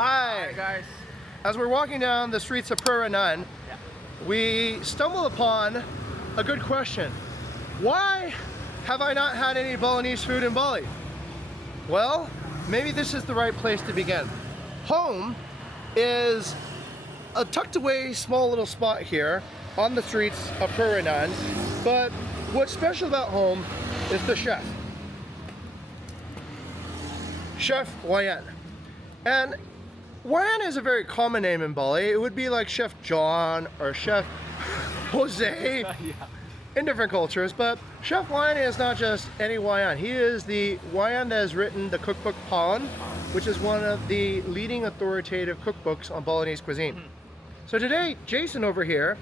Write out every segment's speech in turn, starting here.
Hi. Hi guys. As we're walking down the streets of Pererenan, we stumble upon a good question. Why have I not had any Balinese food in Bali? Well, maybe this is the right place to begin. Home is a tucked away small little spot here on the streets of Pererenan, but what's special about home is the chef. Chef Wayan. And Wayan is a very common name in Bali. It would be like Chef John or Chef Jose in different cultures, but Chef Wayan is not just any Wayan. He is the Wayan that has written the cookbook Paon, which is one of the leading authoritative cookbooks on Balinese cuisine. So today, Jason over here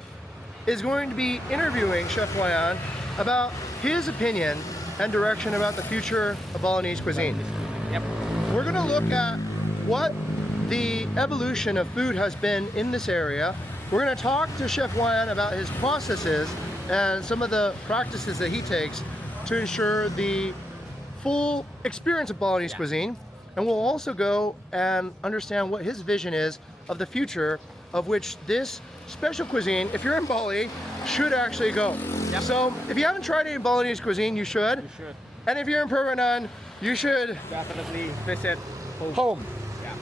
is going to be interviewing Chef Wayan about his opinion and direction about the future of Balinese cuisine. Yep. We're going to look at what the evolution of food has been in this area. We're going to talk to Chef Wan about his processes and some of the practices that he takes to ensure the full experience of Balinese cuisine. And we'll also go and understand what his vision is of the future of which this special cuisine, if you're in Bali, should actually go. Yep. So if you haven't tried any Balinese cuisine, you should. You should. And if you're in Pererenan, you should Definitely visit home. Yeah.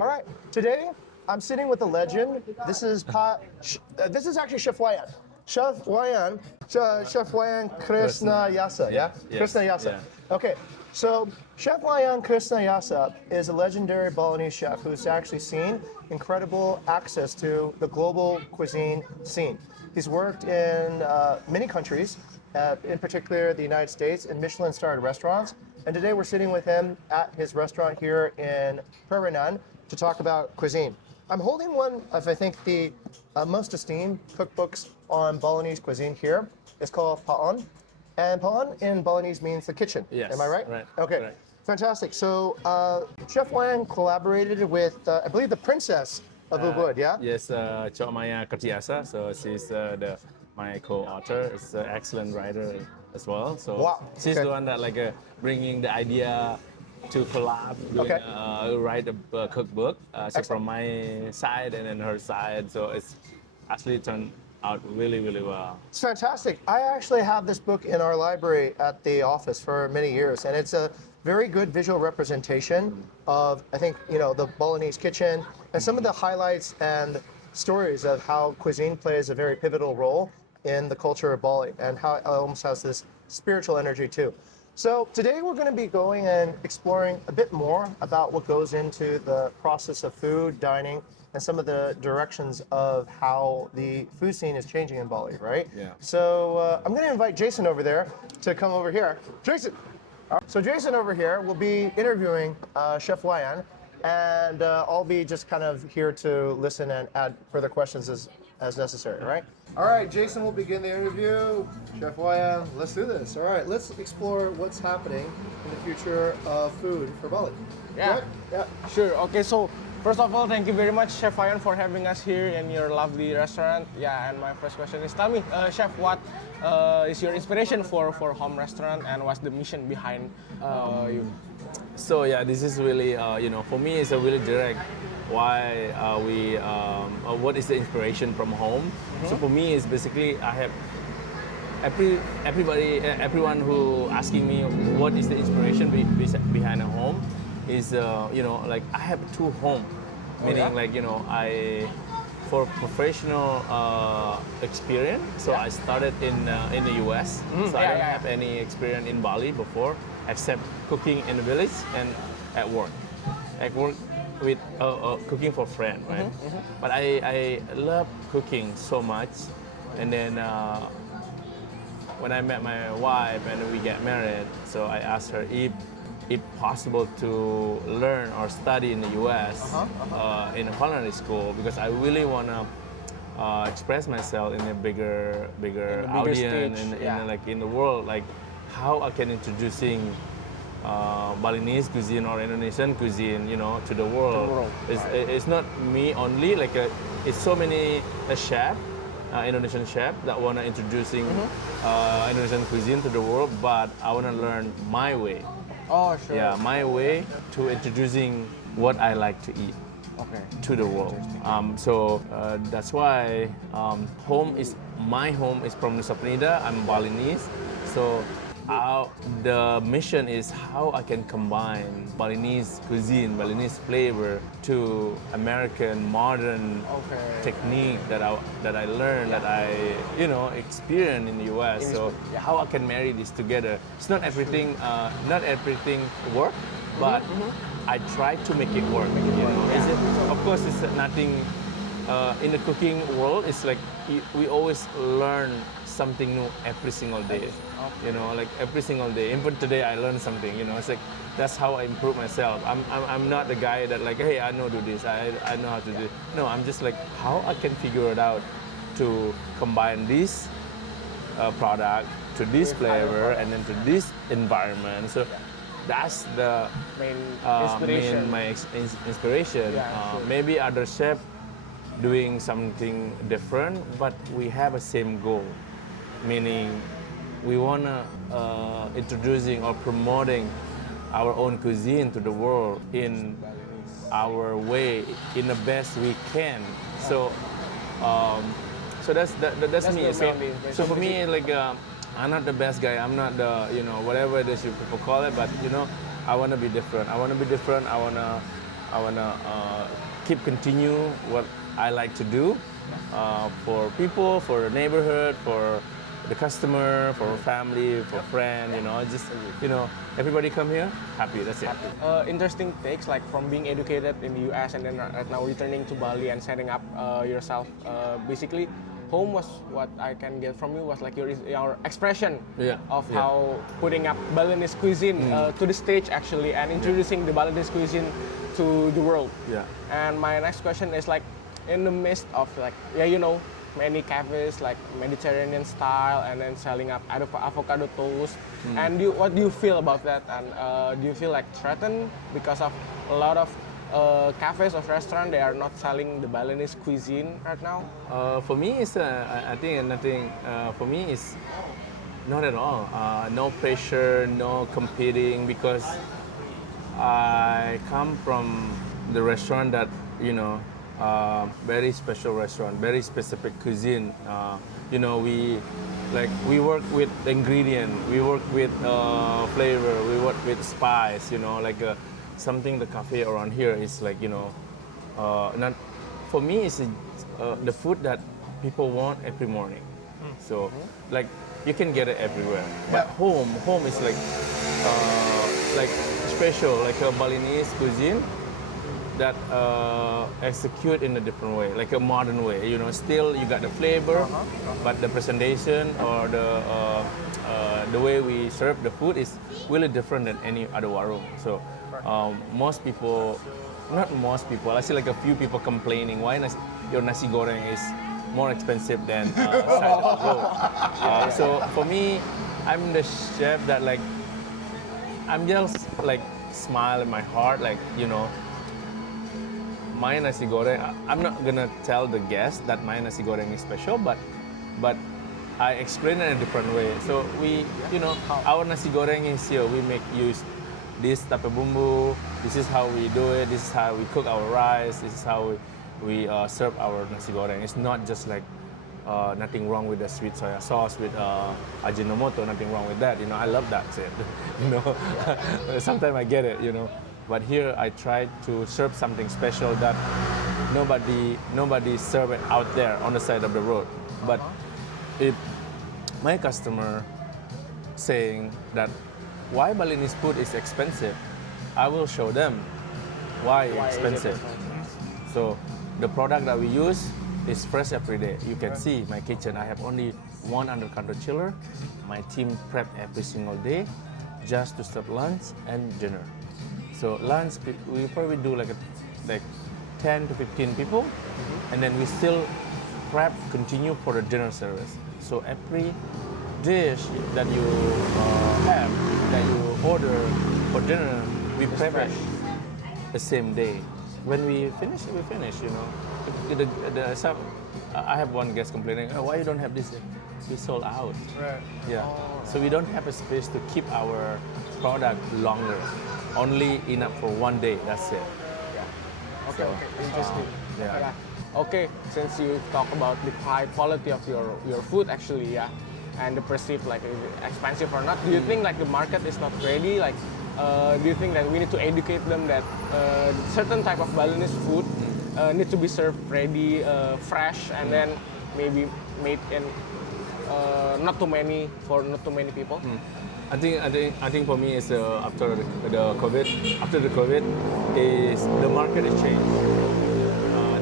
All right, today I'm sitting with a legend. This is actually Chef Wayan. Chef Wayan, Chef Wayan Krishna Yasa, yeah? Yes. Krishna Yasa. Yeah. Okay, so Chef Wayan Krishna Yasa is a legendary Balinese chef who's actually seen incredible access to the global cuisine scene. He's worked in many countries, in particular the United States, in Michelin-starred restaurants. And today we're sitting with him at his restaurant here in Pererenan to talk about cuisine. I'm holding one of, I think, the most esteemed cookbooks on Balinese cuisine here. It's called Paon. And Paon in Balinese means the kitchen. Yes. Am I right? Right. Okay. Right. Fantastic. So Chef Wan collaborated with, I believe, the princess of Ubud, yeah? Yes, Cok Maya Kartiasa. So she's my co-author. Is an excellent writer as well. So Wow. she's Okay. the one that bringing the idea to collab, doing, Okay. write a cookbook. So Excellent. from my side and then her side. So it's actually turned out really, really well. It's fantastic. I actually have this book in our library at the office for many years, and it's a very good visual representation of, I think, the Balinese kitchen and some of the highlights and stories of how cuisine plays a very pivotal role in the culture of Bali and how it almost has this spiritual energy too. So today we're going to be going and exploring a bit more about what goes into the process of food, dining, and some of the directions of how the food scene is changing in Bali, right? Yeah. So I'm going to invite Jason over there to come over here. Jason! So Jason over here will be interviewing Chef Wayan, and I'll be just kind of here to listen and add further questions as necessary, right? All right, Jason will begin the interview. Chef Wayan, let's do this. All right, let's explore what's happening in the future of food for Bali. Yeah. Right? Yeah. Sure. Okay. So first of all, thank you very much, Chef Wayan, for having us here in your lovely restaurant. Yeah. And my first question is, tell me, Chef, what is your inspiration for home restaurant, and what's the mission behind you? So yeah, this is really, for me, it's a really direct why what is the inspiration from home. So for me, it's basically I have everyone who asking me what is the inspiration behind a home is I have two home, meaning I for professional experience. So I started in the US. So I don't have any experience in Bali before, except cooking in the village and at work. At work with cooking for friends, right? But I love cooking so much, and then when I met my wife and we get married, so I asked her if possible to learn or study in the US in a culinary school, because I really want to express myself in a bigger audience in the world, like how I can introducing Balinese cuisine or Indonesian cuisine, to the world. It's not me only, it's so many chef, Indonesian chef that want to introducing Indonesian cuisine to the world, but I want to learn my way. Oh, sure. Yeah, my way to introducing what I like to eat Okay. to the world. That's why my home is from Nusa Penida. I'm Balinese. So the mission is how I can combine Balinese cuisine, Balinese flavor to American modern Okay. technique that I learned, that I experience in the US. So Yeah. how I can marry this together. It's not everything work, but I try to make it work. Of course, it's nothing. In the cooking world, it's like we always learn something new every single day. Like every single day. Even today, I learned something. It's like that's how I improve myself. I'm not the guy that like, hey, I know do this. I know how to do. No, I'm just like how I can figure it out to combine this product to this flavor and then to this environment. So that's the Main inspiration. my inspiration. Yeah, sure. Maybe other chef doing something different, but we have a same goal, meaning we wanna introducing or promoting our own cuisine to the world in our way, in the best we can. So, that's me. the So, main- so for me, like I'm not the best guy. I'm not the whatever it is you people call it, but I wanna be different. I wanna keep continue what I like to do for people, for the neighborhood, for the customer, for family, for friend. Just everybody come here happy. That's it. Interesting takes, like from being educated in the US and then right now returning to Bali and setting up yourself. Basically, home was what I can get from you was like your expression of how putting up Balinese cuisine to the stage actually and introducing the Balinese cuisine to the world. Yeah. And my next question is like, in the midst of like many cafes like Mediterranean style and then selling up avocado toast, and what do you feel about that? And do you feel like threatened because of a lot of cafes or restaurants, they are not selling the Balinese cuisine right now? For me, it's I think nothing. For me, it's not at all. No pressure, no competing, because I come from the restaurant that very special restaurant, very specific cuisine. We work with ingredient, we work with flavor, we work with spice. Something the cafe around here is like not for me. It's the food that people want every morning. So like you can get it everywhere, but home is like special, like a Balinese cuisine that execute in a different way, like a modern way. Still you got the flavor, but the presentation or the way we serve the food is really different than any other warung. So most people, not most people, I see like a few people complaining why your nasi goreng is more expensive than side of the road. So for me, I'm the chef that like I'm just like smile in my heart, like my nasi goreng, I'm not gonna tell the guests that my nasi goreng is special, but I explain it in a different way. So we, our nasi goreng is here. We use this type of bumbu. This is how we do it. This is how we cook our rice. This is how we serve our nasi goreng. It's not just like nothing wrong with the sweet soya sauce with ajinomoto. Nothing wrong with that. I love that shit. Sometimes I get it. But here I try to serve something special that nobody serve it out there on the side of the road. But if my customer saying that why Balinese food is expensive, I will show them why it's expensive. So the product that we use is fresh every day. You can see my kitchen. I have only one under-counter chiller. My team prep every single day just to serve lunch and dinner. So lunch, we probably do like 10 to 15 people, and then we still prep, continue for the dinner service. So every dish that you have, that you order for dinner, we prep it the same day. When we finish, we finish. I have one guest complaining, why you don't have this? we sold out. Right. Yeah. So we don't have a space to keep our product longer. Only enough for one day. That's it. Okay, interesting. Yeah. Okay, since you talk about the high quality of your food actually, yeah, and the perceived like is it expensive or not, do you think like the market is not ready? Like, do you think that we need to educate them that certain type of Balinese food need to be served ready, fresh, and then maybe made in not too many people? I think for me is after the COVID. After the COVID, is the market is changed.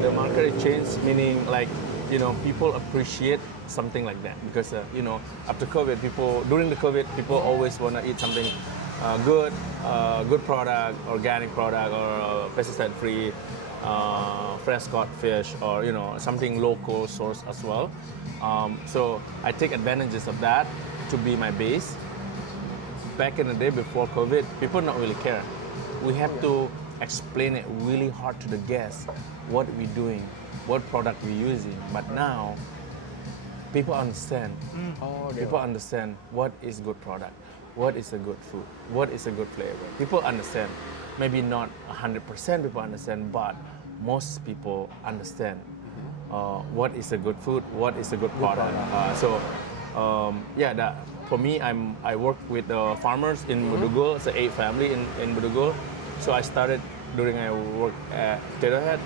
The market is changed, meaning like people appreciate something like that because after COVID, during the COVID people always want to eat something good, good product, organic product, or pesticide free, fresh caught fish, or something local source as well. So I take advantages of that to be my base. Back in the day before COVID, people not really care. We have to explain it really hard to the guests what we're doing, what product we're using. But now, people understand. People understand what is good product, what is a good food, what is a good flavor. People understand. Maybe not 100% people understand, but most people understand what is a good food, what is a good product. That for me, I work with farmers in Bedugul. It's an 8 family in Bedugul. So I started during I work at Potato Head,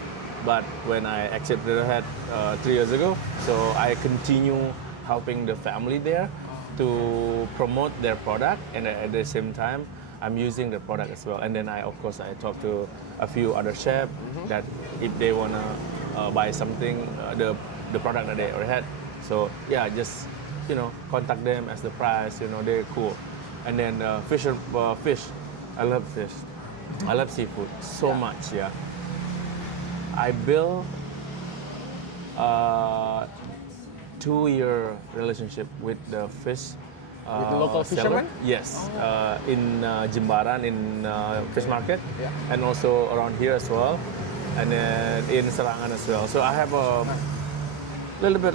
but when I exit Potato Head 3 years ago, so I continue helping the family there to promote their product, and at the same time, I'm using the product as well. And then I talk to a few other chefs that if they wanna buy something, the product that they already had. So yeah, just contact them as the price. They're cool. And then fish. I love fish. I love seafood so much. Yeah. I built a 2-year relationship with the fish. With the local seller. fishermen? Yes, in Jimbaran, in fish market, and also around here as well, and then in Serangan as well. So I have a little bit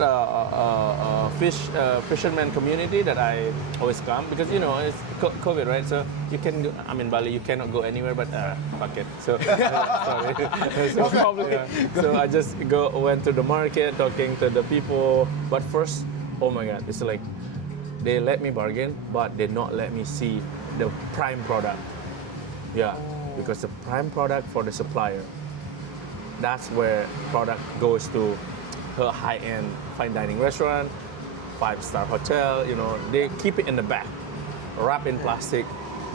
fisherman community that I always come because it's COVID, right? So you can go, I'm in Bali, you cannot go anywhere, but fuck it. So sorry. So I just went to the market, talking to the people. But first, oh my God, it's like they let me bargain, but they not let me see the prime product. Yeah, because the prime product for the supplier, that's where product goes to a high-end fine dining restaurant, 5-star hotel. They keep it in the back, wrapped in plastic,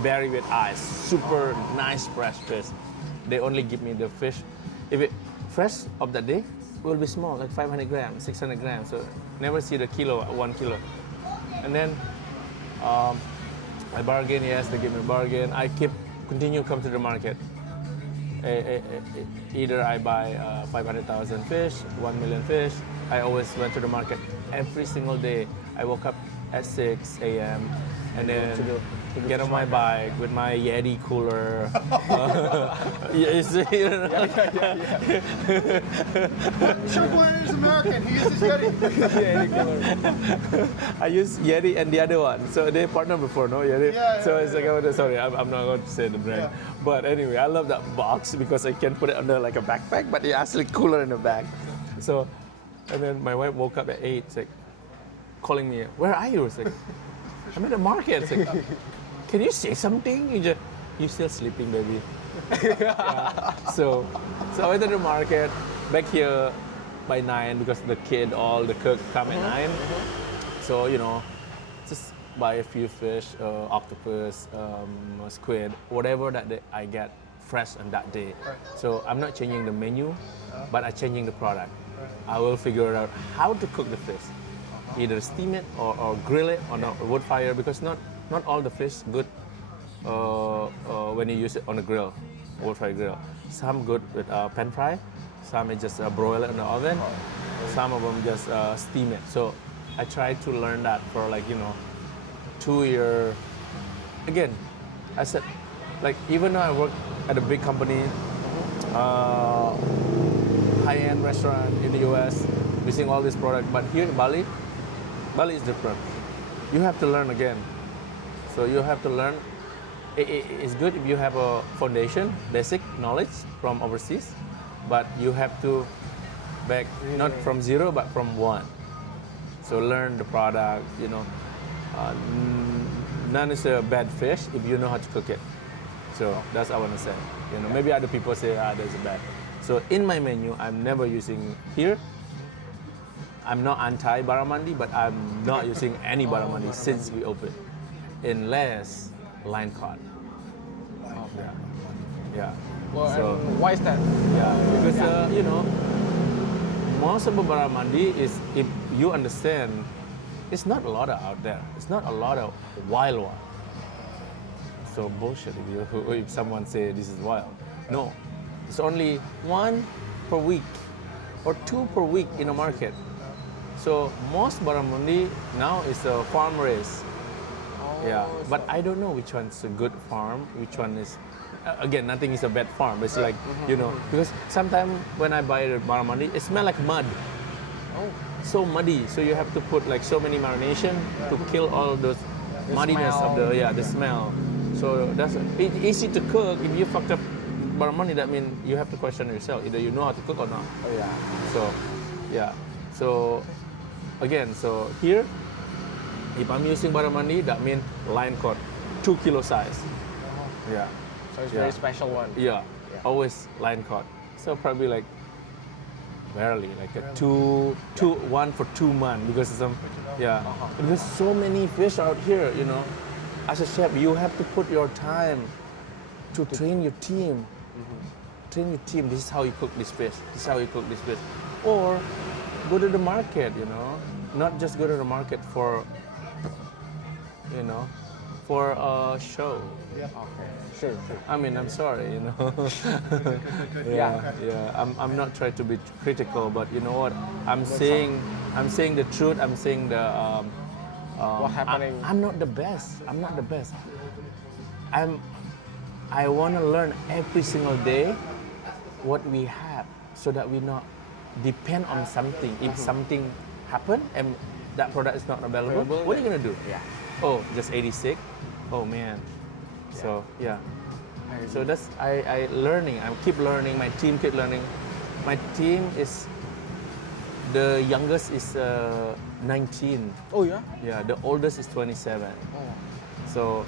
buried with ice, super nice fresh fish. They only give me the fish. If it fresh of that day, it will be small, like 500 grams, 600 grams. So never see the kilo, 1 kilo. And then I bargain, yes, they give me a bargain. I continue come to the market. Either I buy 500,000 fish, 1 million fish. I always went to the market every single day. I woke up at 6 a.m. and then get on my bike with my Yeti cooler. You see? Chef Wan is American. He uses Yeti. I use Yeti and the other one. So they partnered before, no? Yeti? So it's like, sorry, I'm not going to say the brand. But anyway, I love that box because I can put it under like a backpack, but it's actually cooler in the back. So, and then my wife woke up at 8, it's like, calling me, where are you? It's like, I'm at the market. It's like, can you say something? You still sleeping, baby. So I went to the market, back here by 9 because the cook come at 9. So, just buy a few fish, octopus, squid, whatever that I get fresh on that day. So I'm not changing the menu, but I'm changing the product. I will figure out how to cook the fish. Either steam it or grill it on a wood fire, because not all the fish good when you use it on a grill, wood fire grill. Some good with pan fry, some is just broil it in the oven, some of them just steam it. So I try to learn that for 2 years. Again, I said, even though I work at a big company, high-end restaurant in the US, using all this product, but here in Bali, Bali is different. You have to learn again. So you have to learn. It's good if you have a foundation, basic knowledge from overseas, but you have to back not from zero but from one. So learn the product. None is a bad fish if you know how to cook it. So that's what I want to say. Maybe other people say that's bad. So in my menu, I'm never using here. I'm not anti barramundi, but I'm not using any barramundi since we opened, unless line caught. Yeah. Well, So and why is that? yeah, because most of the barramundi is, if you understand, it's not a lot out there. It's not a lot of wild one. So bullshit if someone say this is wild. No, it's only one per week or two per week in a market. So most barramundi now is a farm race. Yeah, but I don't know which one's a good farm, which one is. Again, nothing is a bad farm. But it's like because sometimes when I buy the barramundi, it smells like mud. Oh, So muddy. So you have to put like so many marination to kill all those muddiness smell. of the smell. So that's it's easy to cook. If you fucked up barramundi, that means you have to question yourself. Either you know how to cook or not. oh yeah. So, yeah. So, again, so here, if I'm using barramundi, that means line caught, 2 kilo size. Yeah. So it's Yeah. very special one. Yeah. Always line caught. So probably like barely like a one for 2 months because some, because so many fish out here. As a chef, you have to put your time to train your team. Train your team. This is how you cook this fish. This is how you cook this fish. Or go to the market. Not just go to the market for, for a show. Okay. Sure. I mean, I'm sorry. Yeah. I'm not trying to be critical, but you know what? I'm saying the truth. I'm saying the. What's happening? I'm not the best. I want to learn every single day what we have, so that we not depend on something. If something happen and that product is not available, what are you gonna do? Yeah. Oh, just 86. Oh man. So yeah. So that's I learning. I keep learning. My team keep learning. My team is the youngest is 19. Oh yeah. Yeah, the oldest is 27. So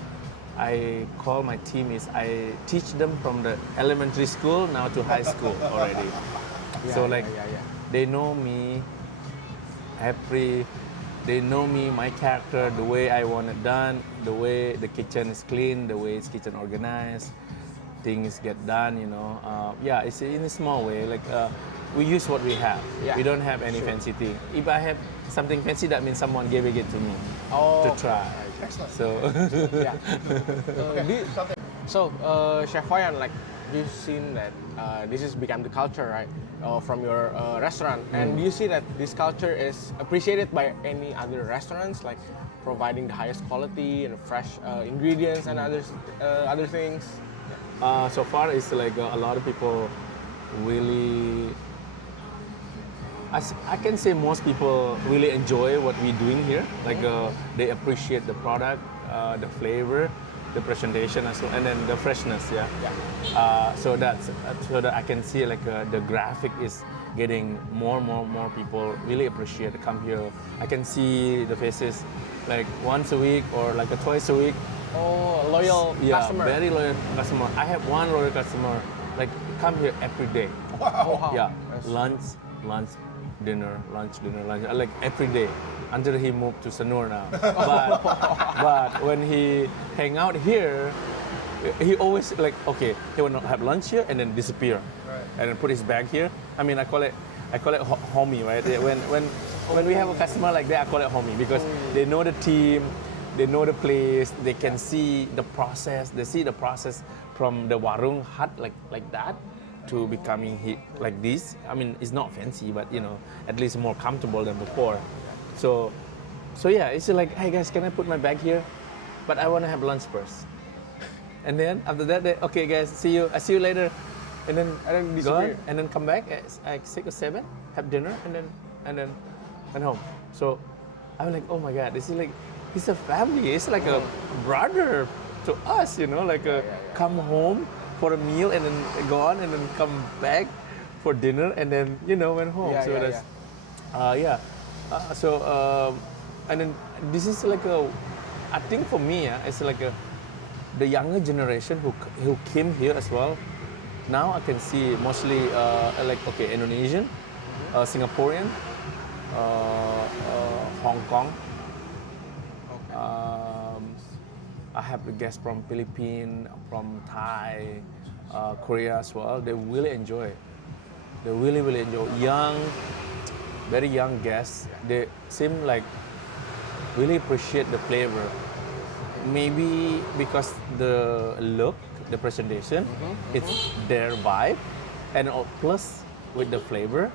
I call my team is I teach them from the elementary school now to high school already. So like they know me they know me, my character, the way I want it done, the way the kitchen is clean, the way it's kitchen organized, things get done, it's in a small way. Like we use what we have. Yeah. We don't have any fancy thing. If I have something fancy, that means someone gave it to me to try. Excellent. So Yeah. So, Chef Wayan, like you've seen that this has become the culture, right, from your restaurant, and do you see that this culture is appreciated by any other restaurants, like providing the highest quality and fresh ingredients and other things? so far, it's like a lot of people really. I can say most people really enjoy what we're doing here. Like they appreciate the product, the flavor, the presentation as well, and then the freshness. So that I can see like the graphic is getting more people really appreciate to come here. I can see the faces like once a week or like twice a week. Oh, a loyal customer. Very loyal customer. I have one loyal customer like come here every day. Wow. Yeah, lunch, dinner, like every day until he moved to Sanur now. But when he hang out here, he always like, okay, he will not have lunch here and then disappear, and then put his bag here. I mean, I call it homie, right? When we have a customer like that, I call it homie because they know the team, they know the place, they can see the process. They see the process from the warung hut like that to becoming like this. I mean, it's not fancy, but at least more comfortable than before. So yeah, it's like, hey guys, can I put my bag here? But I want to have lunch first. And then after that, okay guys, see you. I see you later. And then disappear. go and then come back at like 6 or 7, have dinner, and then home. So I'm like, oh my God, this is like, it's a family. It's like a brother to us, like come home for a meal and then go on and then come back for dinner and then, went home. Yeah, so yeah, that's, yeah. And then this is like I think for me, it's like the younger generation who came here as well. Now I can see mostly Indonesian, Singaporean, Hong Kong. I have the guests from Philippines, from Thai, Korea as well. They really enjoy. They really enjoy. Young, very young guests. They seem like really appreciate the flavor. Maybe because the look, the presentation, it's their vibe, and plus with the flavor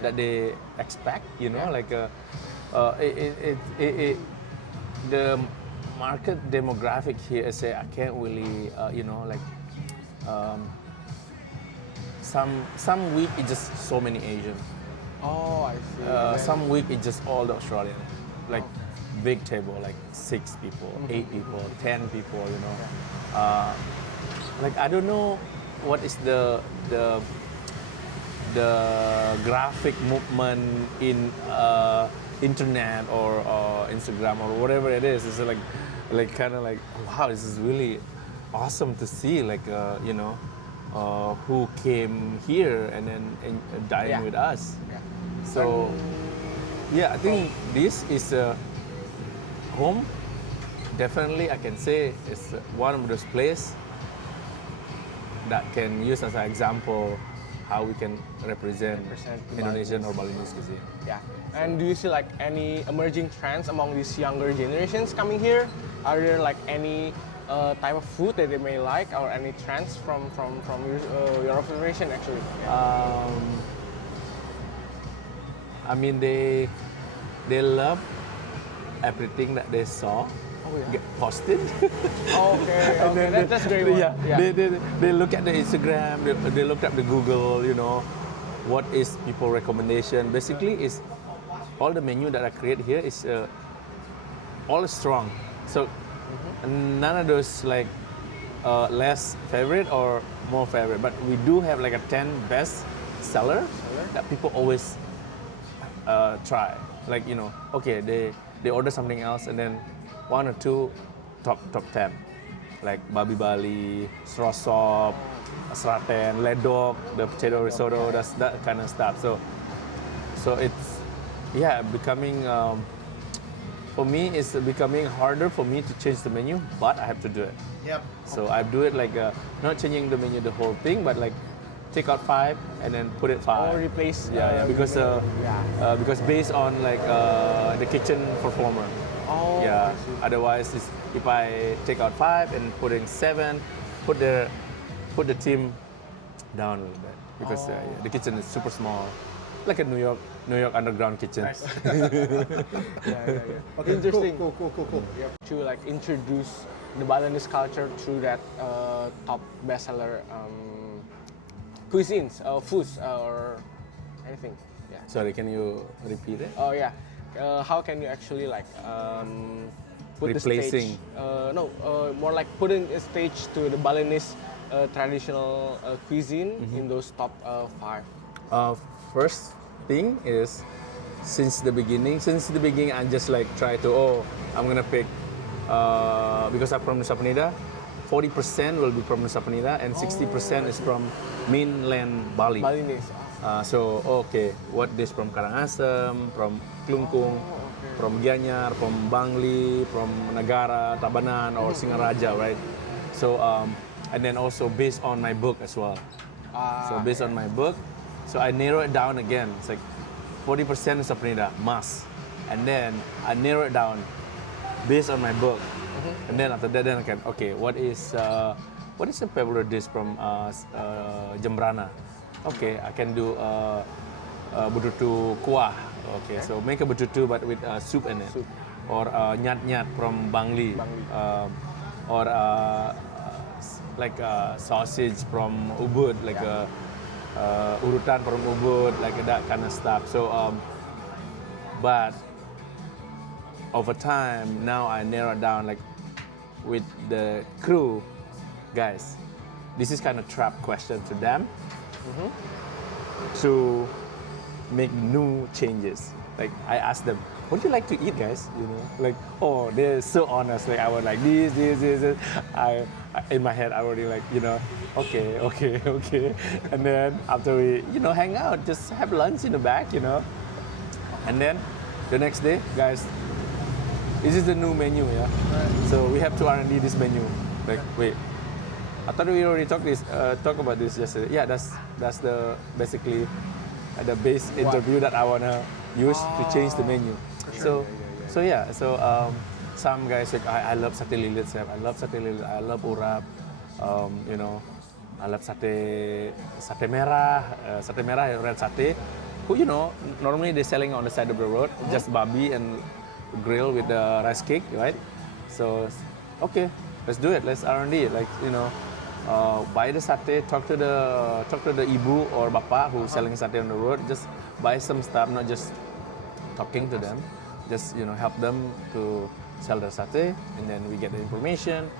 that they expect. The market demographic here is I can't really some week it's just so many Asian. Oh, I see. Some week it's just all the Australian, like big table, like 6 people, 8 people, 10 people. Like I don't know what is the graphic movement in internet or Instagram or whatever it is. It's like kind of like, wow, this is really awesome to see, like who came here and then dine with us. So I think this is a home. Definitely I can say it's one of those places that can use as an example how we can represent Indonesian or Balinese cuisine. Yeah. And do you see like any emerging trends among these younger generations coming here? Are there like any type of food that they may like, or any trends from your observation actually? I mean, they love everything that they saw get posted. Okay, that's great one. They look at the Instagram, they look at the Google, what is people recommendation. Basically, is all the menu that I create here is all strong. So none of those like less favorite or more favorite, but we do have like a 10 best seller that people always try. Like okay, they order something else and then 1 or 2 top 10, like babi Bali, straw sop, sraten, ledok, the potato risotto, that's that kind of stuff. So it's becoming for me it's becoming harder for me to change the menu, but I have to do it. Yep. So I do it like not changing the menu the whole thing, but like take out 5 and then put it 5. Or replace. Because based on like the kitchen performer. Oh. Yeah. Otherwise, if I take out 5 and put in 7, put the team down a little bit because the kitchen is super small, like a New York underground kitchen. Nice. Okay, interesting. Cool. To like introduce the Balinese culture through that top bestseller cuisines, foods, or anything. Yeah. Sorry, can you repeat it? Oh yeah. How can you actually like put Replacing. the stage? More like putting a stage to the Balinese traditional cuisine in those top 5. First thing is, since the beginning, I just like try to I'm gonna pick because I'm from Nusa Penida, 40% will be from Nusa Penida and 60% is from mainland Bali. Balinese. So okay, what dish from Karangasem, from Klungkung, from Gianyar, from Bangli, from Negara, Tabanan, or Singaraja, right? So and then also based on my book as well. So based on my book, so I narrow it down again. It's like 40% Nusa Penida, must, and then I narrow it down based on my book. And then after that, then I can what is a popular dish from Jembrana? Okay, I can do betutu kuah. Okay, so make a betutu but with soup in it. Or nyat from Bangli. Or like sausage from Ubud, like urutan from Ubud, like that kind of stuff. So, but over time, now I narrow down like with the crew, guys. This is kind of trap question to them to make new changes. Like I asked them, what do you like to eat, guys? You know, like, oh, they're so honest. Like I was like this. In my head, I already like, you know, okay. And then after we, you know, hang out, just have lunch in the back, you know. And then the next day, guys, this is the new menu, yeah. Right. So we have to R&D this menu. Like, wait, I thought we already talk about this yesterday. Yeah, that's the basically the base interview that I wanna use to change the menu. Sure. So some guys like I love sate lilit, chef. I love sate lilit. I love urap. You know, I love sate merah, red sate. Who, you know, normally they're selling on the side of the road, just babi and grill with the rice cake, right? So, okay, let's do it. Let's R&D it. Like, you know, buy the satay, talk to the ibu or bapa who's selling satay on the road. Just buy some stuff, not just talking to them. Just, you know, help them to sell their satay, and then we get the information,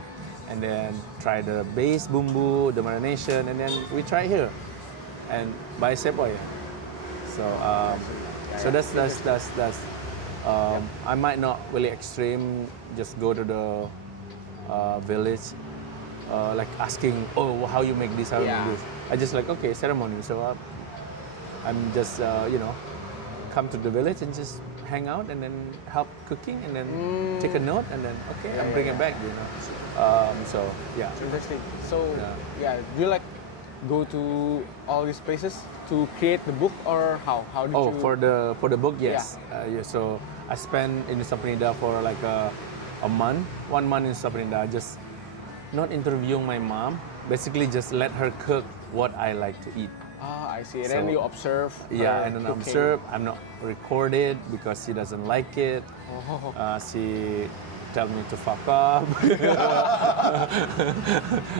and then try the base bumbu, the marination, and then we try here, and buy Chef Wayan. So that's I might not really extreme, just go to the village, like asking, oh, how you make this, how you make this. I just like, okay, ceremony. So I'm just, you know, come to the village and just hang out and then help cooking and then take a note and then, okay, I'm bringing it back, you know. So, yeah. Interesting. So, do you like go to all these places to create the book, or how did you? For the book, yes. So I spent in Nusa Penida for like a month, 1 month in Nusa Penida, just not interviewing my mom, basically just let her cook what I like to eat. I see. And then you observe. Yeah, and then cooking. observe. I'm not recorded because she doesn't like it. She tell me to fuck up.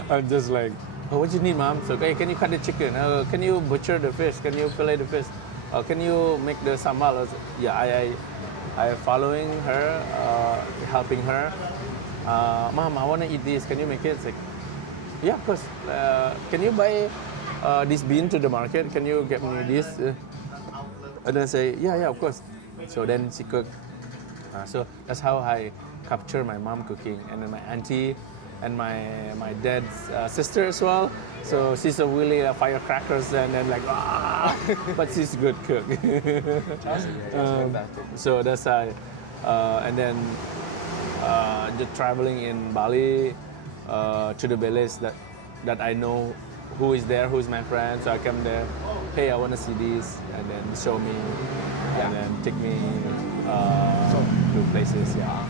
I'm just like, oh, what you need, mom? So, hey, can you cut the chicken? Can you butcher the fish? Can you fillet the fish? Can you make the sambal? Yeah, I following her, helping her. Mom, I want to eat this. Can you make it? It's like, yeah, of course. Can you buy this bean to the market? Can you get me this? And then say, yeah, of course. So then she cook. So that's how I capture my mom cooking, and then my auntie and my dad's sister as well. So she's a really firecrackers and then like, but she's a good cook. So that's how. And then just traveling in Bali to the village that I know who is there, who is my friend. So I come there, hey, I want to see this, and then show me, and then take me to places. Yeah.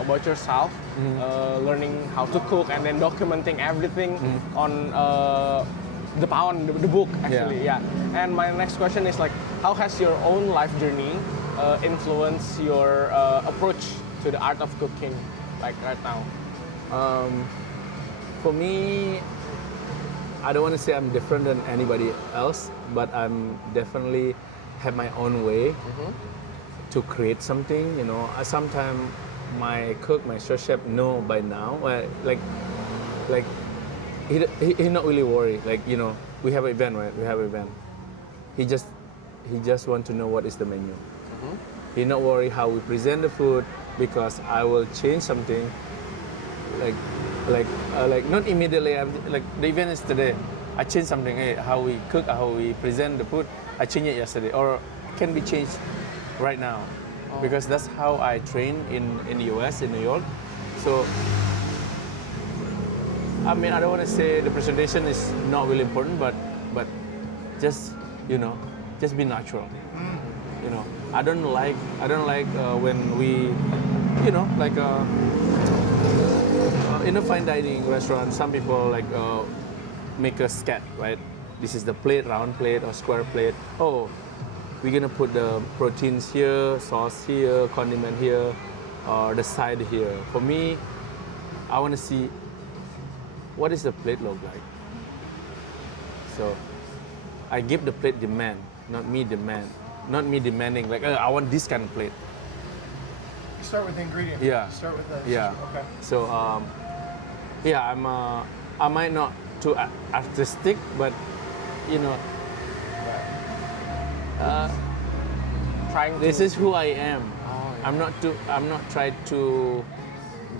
About yourself, learning how to cook, and then documenting everything on the Paon, the book actually. Yeah. And my next question is like, how has your own life journey influenced your approach to the art of cooking, like right now? For me, I don't want to say I'm different than anybody else, but I'm definitely have my own way to create something. You know, sometimes my cook, my chef know by now. Like he not really worried. Like, you know, we have an event, right? We have an event. He just want to know what is the menu. He not worry how we present the food, because I will change something. Like not immediately. Like the event is today. I change something. Hey, how we cook, how we present the food. I changed it yesterday, or can be changed right now, because that's how I train in the US, in New York. So I mean, I don't want to say the presentation is not really important, but just, you know, just be natural. You know, I don't like when we, you know, like in a fine dining restaurant, some people like make a sketch, right? This is the plate, round plate or square plate. Oh, we're gonna put the proteins here, sauce here, condiment here, or the side here. For me, I want to see what does the plate look like. So I give the plate demand, not me demanding like, I want this kind of plate. start with the ingredient. Yeah. Start with the. Yeah. Okay. So yeah, I might not too artistic, but you know, Trying this to is who I am. Oh, yeah. I'm not trying to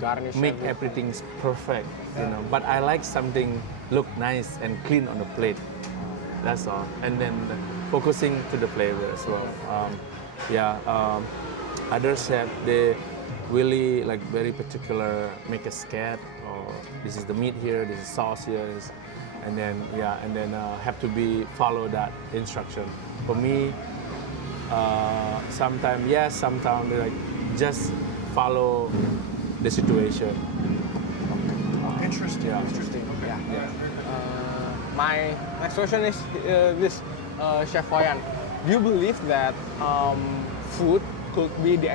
garnish make everything perfect, you know. But I like something look nice and clean on the plate. That's all. And then focusing to the flavor as well. Other chef they really like very particular, make a scat or this is the meat here, this is sauce here, and then have to be follow that instruction. For me, sometimes yes, sometimes like just follow the situation. Interesting. Yeah. Interesting. Okay. Yeah. My next question is this, Chef Wayan. Do you believe that food could be the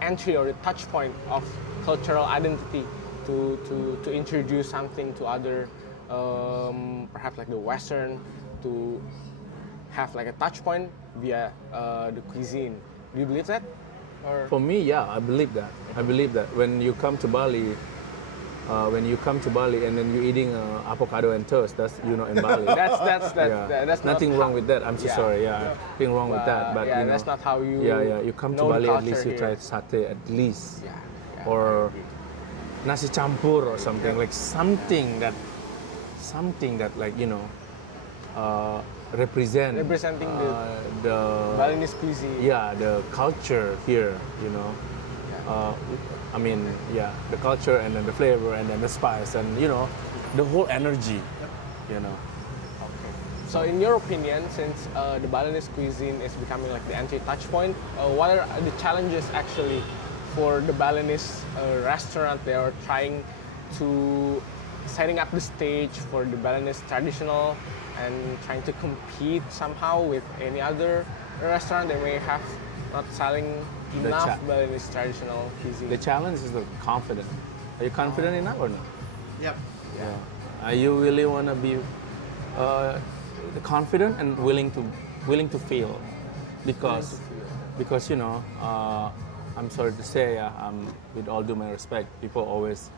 entry or the touch point of cultural identity to introduce something to other, perhaps like the Western, to have like a touch point via the cuisine? Do you believe that? Or For me, yeah, I believe that. I believe that when you come to Bali, and then you're eating avocado and toast, that's you're not in Bali. that's nothing not wrong with that. I'm so Yeah. sorry. Yeah, nothing wrong with that. But yeah, you know, that's not how you. yeah. You come to know Bali, at least culture you here. try satay at least, Yeah, or nasi campur or something like something that like you know representing the Balinese cuisine. yeah, the culture here, you know. I mean, yeah, the culture and then the flavor and then the spice and you know, the whole energy, you know. So, in your opinion, since the Balinese cuisine is becoming like the entry touch point, what are the challenges actually for the Balinese restaurant? They are trying to setting up the stage for the Balinese traditional and trying to compete somehow with any other restaurant they may have not selling The enough cha- Balinese traditional cuisine. The challenge is the confident. Are you confident enough or not? Yep. Yeah. Are you really want to be confident and willing to fail? Because you know, I'm sorry to say, with all due my respect, people always,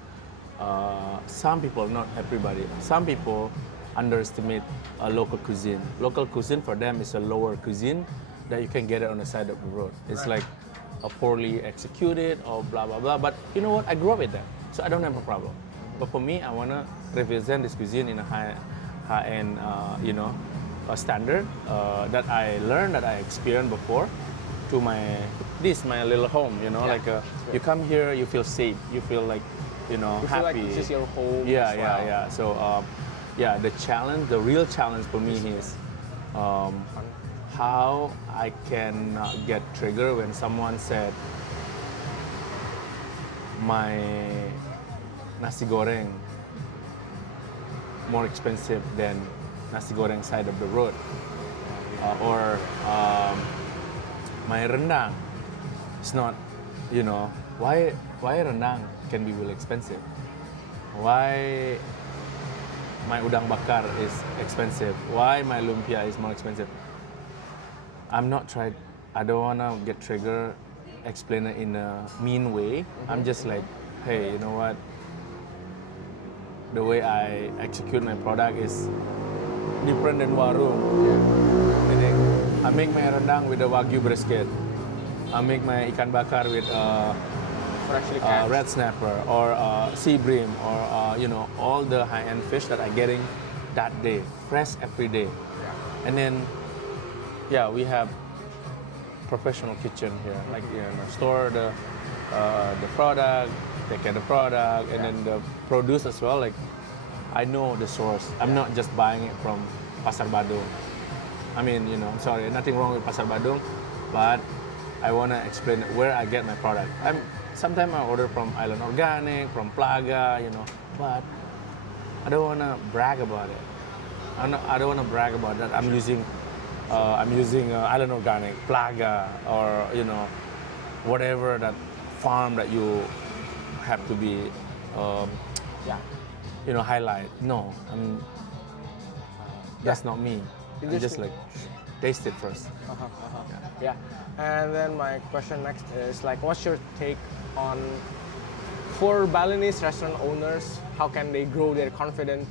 some people, not everybody, some people underestimate local cuisine. Local cuisine for them is a lower cuisine that you can get it on the side of the road. It's like a poorly executed or blah blah blah. But you know what? I grew up with that, so I don't have a problem. But for me, I wanna represent this cuisine in a high-end, you know, a standard that I learned, that I experienced before, to my little home. You know, Yeah, like you come here, you feel safe, you feel like, you know, You happy. feel like this is your home. Yeah, as well. yeah. So, the real challenge for me is how I can not get triggered when someone said my nasi goreng more expensive than nasi goreng side of the road, or my rendang. It's not, you know, why rendang can be really expensive? Why my udang bakar is expensive? Why my lumpia is more expensive? I'm not trying. I don't wanna get triggered, explain it in a mean way. I'm just like, hey, you know what? The way I execute my product is different than warung. I make my rendang with the wagyu brisket. I make my ikan bakar with Freshly catch. red snapper or sea bream or you know, all the high-end fish that I'm getting that day, fresh every day. And then, yeah, we have professional kitchen here, like, you know, store the product, take care of the product, and then the produce as well. Like, I know the source. I'm not just buying it from Pasar Badung. I mean, you know, I'm sorry, nothing wrong with Pasar Badung, but I wanna explain where I get my product. Sometimes I order from Island Organic, from Plaga, you know, but I don't wanna brag about it. I don't wanna brag about that. I'm using Island Organic, Plaga, or you know, whatever that farm that you have to be, you know, highlight. No, that's not me. I'm just like, taste it first. Yeah. And then my question next is like, what's your take on for Balinese restaurant owners? How can they grow their confidence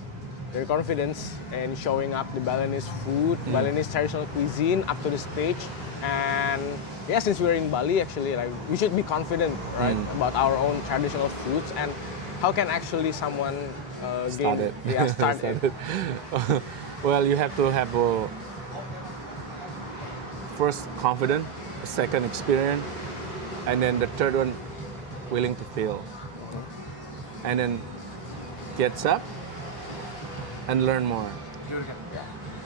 in showing up the Balinese food, Balinese traditional cuisine up to the stage? And yeah, since we're in Bali, actually, like we should be confident, right, about our own traditional foods. And how can actually someone Start it. start it? Well, you have to have a first confident, second experience, and then the third one willing to fail, and then gets up and learn more.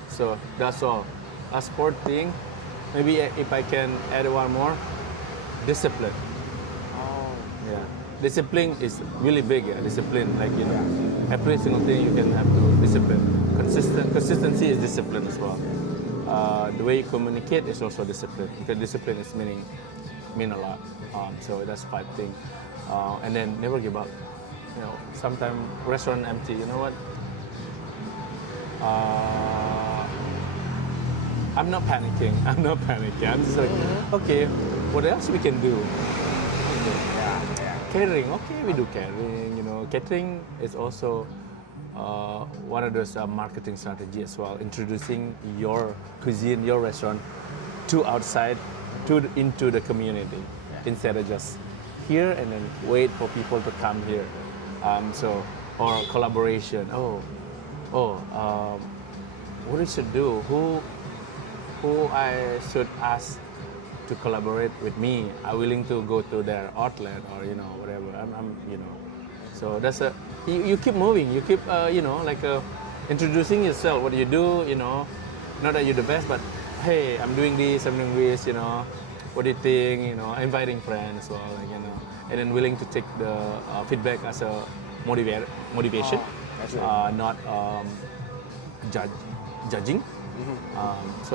So that's all. As fourth thing, maybe if I can add one more, discipline. Oh, Yeah, discipline is really big. Yeah, discipline, like every single thing you can have to discipline. Consistency is discipline as well. The way you communicate is also discipline, because discipline is mean a lot. So that's 5 thing. And then never give up. You know, sometimes restaurant empty. You know what? I'm not panicking. I'm just like, okay, what else we can do? Catering, okay, we do catering. You know, catering is also one of those marketing strategy as well. Introducing your cuisine, your restaurant, to outside, into the community, instead of just here and then wait for people to come here. Or collaboration. What we should do? Who I should ask to collaborate with me? Are willing to go to their outlet or whatever. I'm So that's you keep moving. You keep introducing yourself. What do you do? Not that you're the best, but hey, I'm doing this. What do you think? Inviting friends as well. And then willing to take the feedback as a motivation, not judging.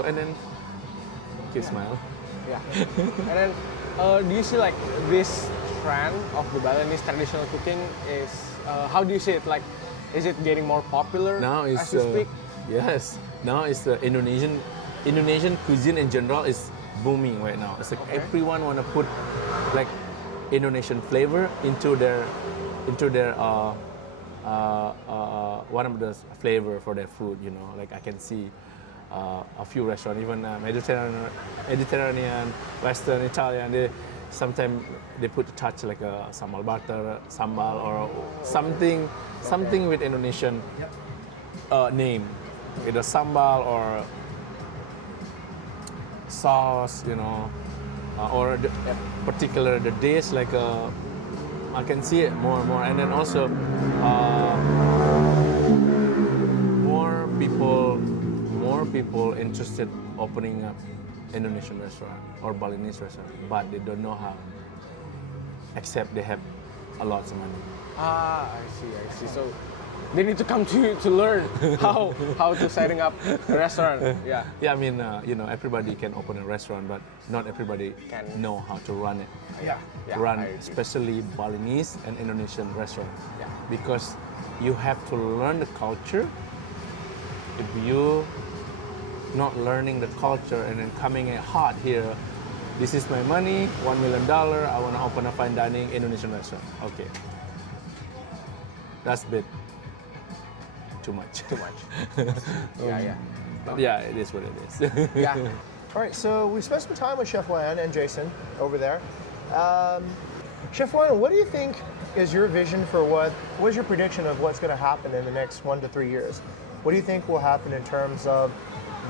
And then keep smile. Yeah. And then, do you see like this trend of the Balinese traditional cooking is how do you see it? Like, is it getting more popular Now it's as you speak? yes. Now it's the Indonesian cuisine in general is booming right now. It's like everyone want to put like Indonesian flavor into their one of the flavor for their food. Like I can see a few restaurants, even Mediterranean, Western, Italian. They sometimes they put a touch like a sambal butter, sambal, or something with Indonesian name, either sambal or sauce, or particular the dish like I can see it more and more, and then also more people interested opening up Indonesian restaurant or Balinese restaurant, but they don't know how, except they have a lot of money. I see. So they need to come to you to learn how to setting up a restaurant. Yeah. Yeah, I mean, everybody can open a restaurant, but not everybody can know how to run it. Yeah. Run especially Balinese and Indonesian restaurant. Yeah. Because you have to learn the culture. If you not learning the culture and then coming in hot here, this is my money, $1 million, I want to open a fine dining Indonesian restaurant. Okay. That's a bit too much. Yeah. Yeah, it is what it is. Yeah. All right, so we spent some time with Chef Wayan and Jason over there. Chef Wayan, what do you think is your vision for what is your prediction of what's going to happen in the next 1 to 3 years? What do you think will happen in terms of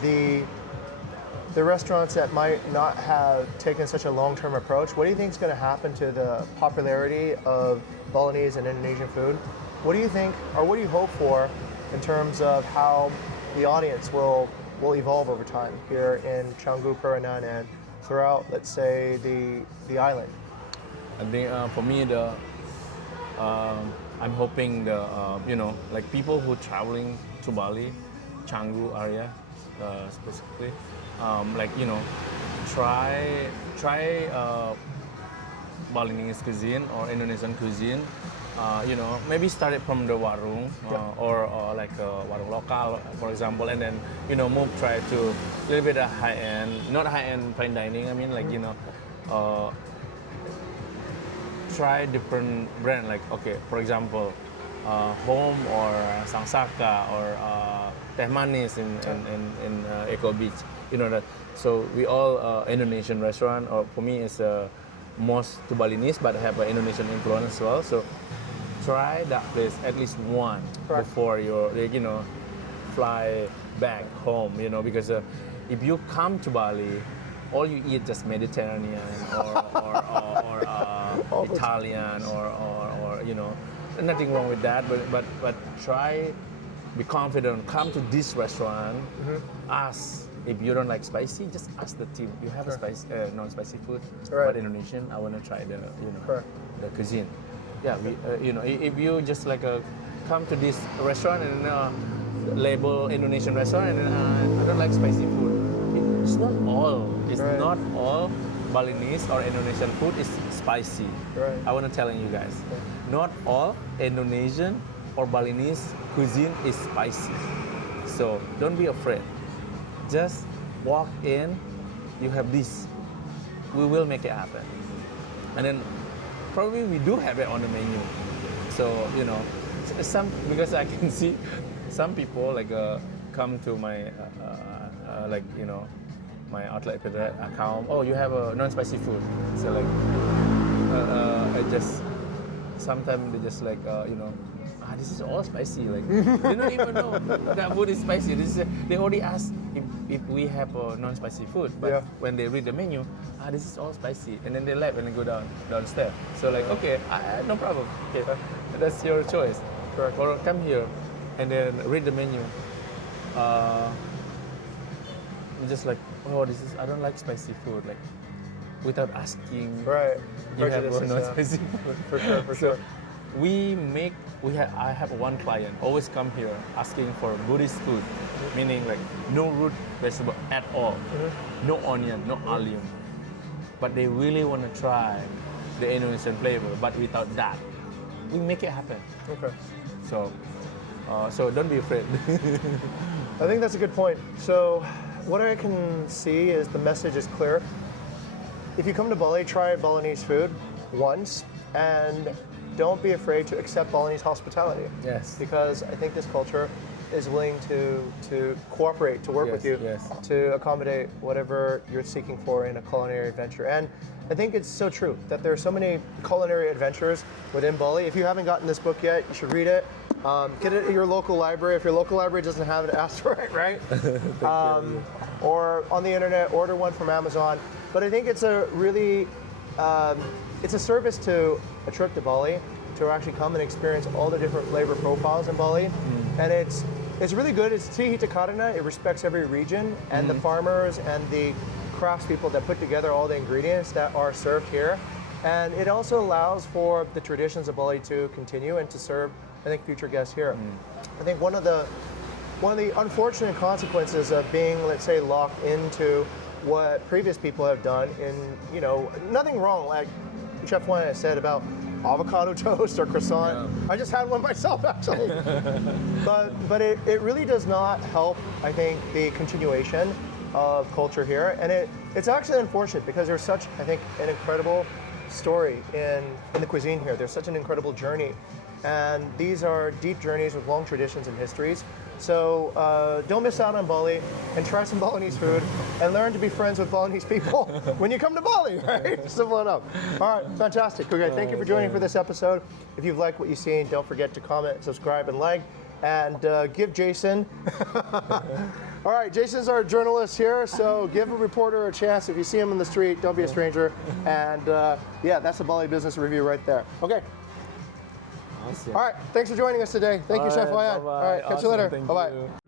the restaurants that might not have taken such a long-term approach? What do you think is going to happen to the popularity of Balinese and Indonesian food? What do you think, or what do you hope for in terms of how the audience will evolve over time here in Canggu, Pererenan, and throughout, let's say, the island? I think for me, I'm hoping like people who traveling to Bali, Canggu area specifically, try Balinese cuisine or Indonesian cuisine, maybe started from the warung or like a warung lokal, for example, and then try to a little bit of high end, not high end fine dining. I mean, like try different brand. Like for example, Home or Sangsaka or Teh Manis in Eco Beach. That. So we all Indonesian restaurant, or for me it's most to Balinese, but have an Indonesian influence as well. So try that place at least one before you fly back home. Because if you come to Bali, all you eat just Mediterranean or Italian or nothing wrong with that. But try be confident. Come to this restaurant. Ask. If you don't like spicy, just ask the team. You have a non-spicy food, but Indonesian. I want to try the the cuisine. Yeah, if you just like come to this restaurant and label Indonesian restaurant and I don't like spicy food. It's not all. It's not all Balinese or Indonesian food is spicy. I want to tell you guys, not all Indonesian or Balinese cuisine is spicy. So don't be afraid. Just walk in, you have this, we will make it happen. And then probably we do have it on the menu. So, because I can see some people like come to my, my outlet account, oh, you have a non-spicy food. So like, sometimes they just like, this is all spicy. Like they don't even know that food is spicy. They already asked if we have a non-spicy food, but when they read the menu, this is all spicy, and then they left and they go downstairs. So like, okay, no problem. Okay, that's your choice. Or come here and then read the menu. Just like, oh, I don't like spicy food. Like without asking, you have a non-spicy food. For sure. I have one client always come here asking for Buddhist food, meaning like no root vegetable at all, no onion, no allium, but they really want to try the Indonesian flavor, but without that, we make it happen. Okay. So don't be afraid. I think that's a good point. So what I can see is the message is clear. If you come to Bali, try Balinese food once, and don't be afraid to accept Balinese hospitality. Yes. Because I think this culture is willing to cooperate, to work with you, to accommodate whatever you're seeking for in a culinary adventure. And I think it's so true that there are so many culinary adventures within Bali. If you haven't gotten this book yet, you should read it. Get it at your local library. If your local library doesn't have it, ask for it, right? Or on the internet, order one from Amazon. But I think it's a really, it's a service to a trip to Bali to actually come and experience all the different flavor profiles in Bali. And it's really good. It's Tihita Karana. It respects every region and the farmers and the craftspeople that put together all the ingredients that are served here. And it also allows for the traditions of Bali to continue and to serve, I think, future guests here. I think one of the unfortunate consequences of being, let's say, locked into what previous people have done in, nothing wrong, like Chef Wan has said about avocado toast or croissant. I just had one myself, actually. but it really does not help, I think, the continuation of culture here. And it's actually unfortunate because there's such, I think, an incredible story in the cuisine here. There's such an incredible journey. And these are deep journeys with long traditions and histories. So don't miss out on Bali and try some Balinese food and learn to be friends with Balinese people when you come to Bali, right? Simple enough. All right, fantastic. Okay, thank you for joining for this episode. If you've liked what you've seen, don't forget to comment, subscribe, and like. And give Jason. All right, Jason's our journalist here, so give a reporter a chance. If you see him in the street, don't be a stranger. And yeah, that's the Bali Business Review right there. Okay. Awesome. All right, thanks for joining us today. Thank you, Chef Wayan. All right, catch you later. Bye-bye.